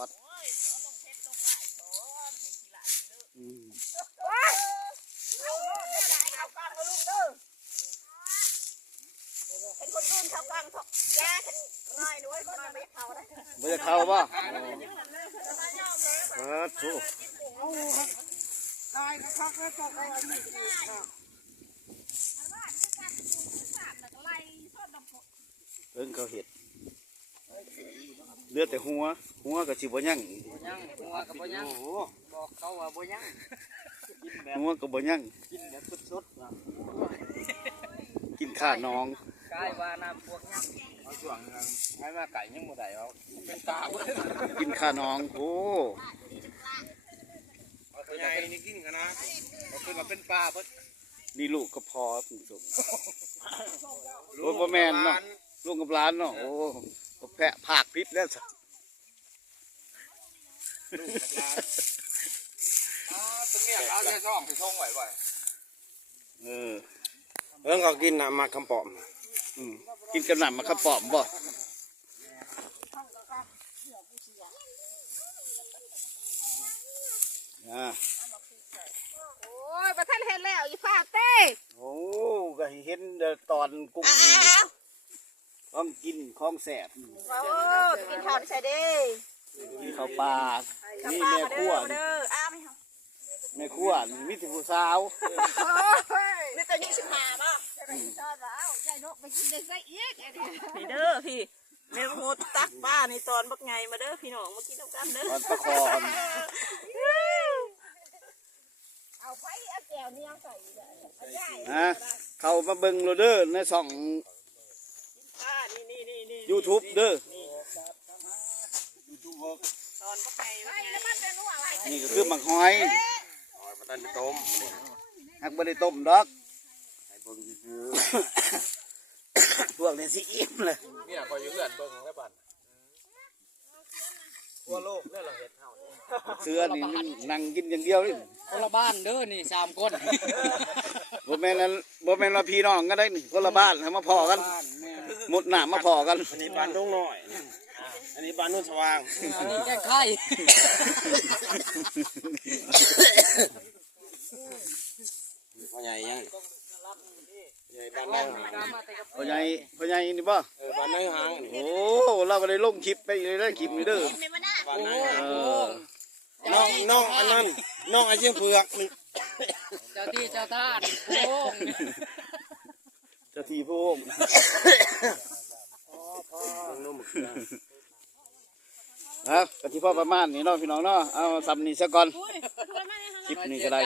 อดเป็นคนรุ่นเขากลางทอกยาฉันน้อยด้วยคนไม่เขาได้ไม่จะเข้าป่ะถูกลายพักแล้วก็เอาอันนี้เอิ้งเขาเห็ดเลือดแต่หัวกับชิบยั่งหัวกับบ่ยั่งบอกเขาว่าบ่ยั่งหัวกับบ่ยั่งกินแบบสดกินข้าน้องกายว่าน้ำพวกยั่งเอาช่วงให้มาไก่ยังบ่ได้เอาเป็นตากินข้าน้องโอ้ตัวใหญ่นี่กินกันนะก็คือมาเป็นปลาเพิ่นนี่ลูกก็พอถึงสุดโอ้พ่อแม่เนาะลูกกับหลานเนาะโอ้แพะผากพิษแล้วตรงนี้เอาใช้ช่องที่ช่องไหวก็กินน้ำมาคำปอมกินกระหน่ำมาข้าวปอมบ่โอ้ยประท่านเห็นแล้วอีฟ้าเต้โอ้ก็เห็นตอนกุ้งของกินของแสบโอ้กินข้าวใส่ดิกินข้าวปลานี่แม่ขั้วแม่ขั้วมิตรผู้สาวนี่ตัวนี้15ป่ะพี่เด้อพี่แม่โหดตักป้าในตอนบักไงมาเด้อพี่น้องมากินน้ำกันเด้อตอนตะคอนเอาไปเอาแก้วนี่เอาใส่เข้ามาเบิ่งโรเดอร์ในช่องYouTube เด้อนี่ก็คือหมักหอยมันได้ต้มหักบ่ได้ต้มดอกพวกนี้สิอิ่มเลยนี่คอยอยู่เพื่อนเบิ่งแล้วบัดทั่วโลกเนี่ยเราเห็ดเฮาเสือนี่นั่งกินอย่างเดียวนี่คนละบ้านเด้อนี่3คนบ่แม่นว่าพี่น้องก็ได้นี่คนละบ้านมาพอกันหมดหน้ามาพอกันอันนี้บ้านดงน้อยอันนี้บ้านนุ่นสว่างอันนี้แก้ไข่พ่อใหญ่ยังใหญ่บ้านนั่งพ่อใหญ่นี่บ่บ้านนั่งหางโอ้เราก็ได้ลงคลิปไปเลยได้คลิปนี้เด้อบ้านนั่งน้องอันนั้นน้องไอ้เชี่ยเผือกนี่เจ้าที่เจ้าท่านโอ้เจ้าที่พวกครับกะทิพ่อประมาณนี้เนาะพี่น้องเนาะเอาซ้ำนี่ซะก่อนคลิปนี้ก็ได้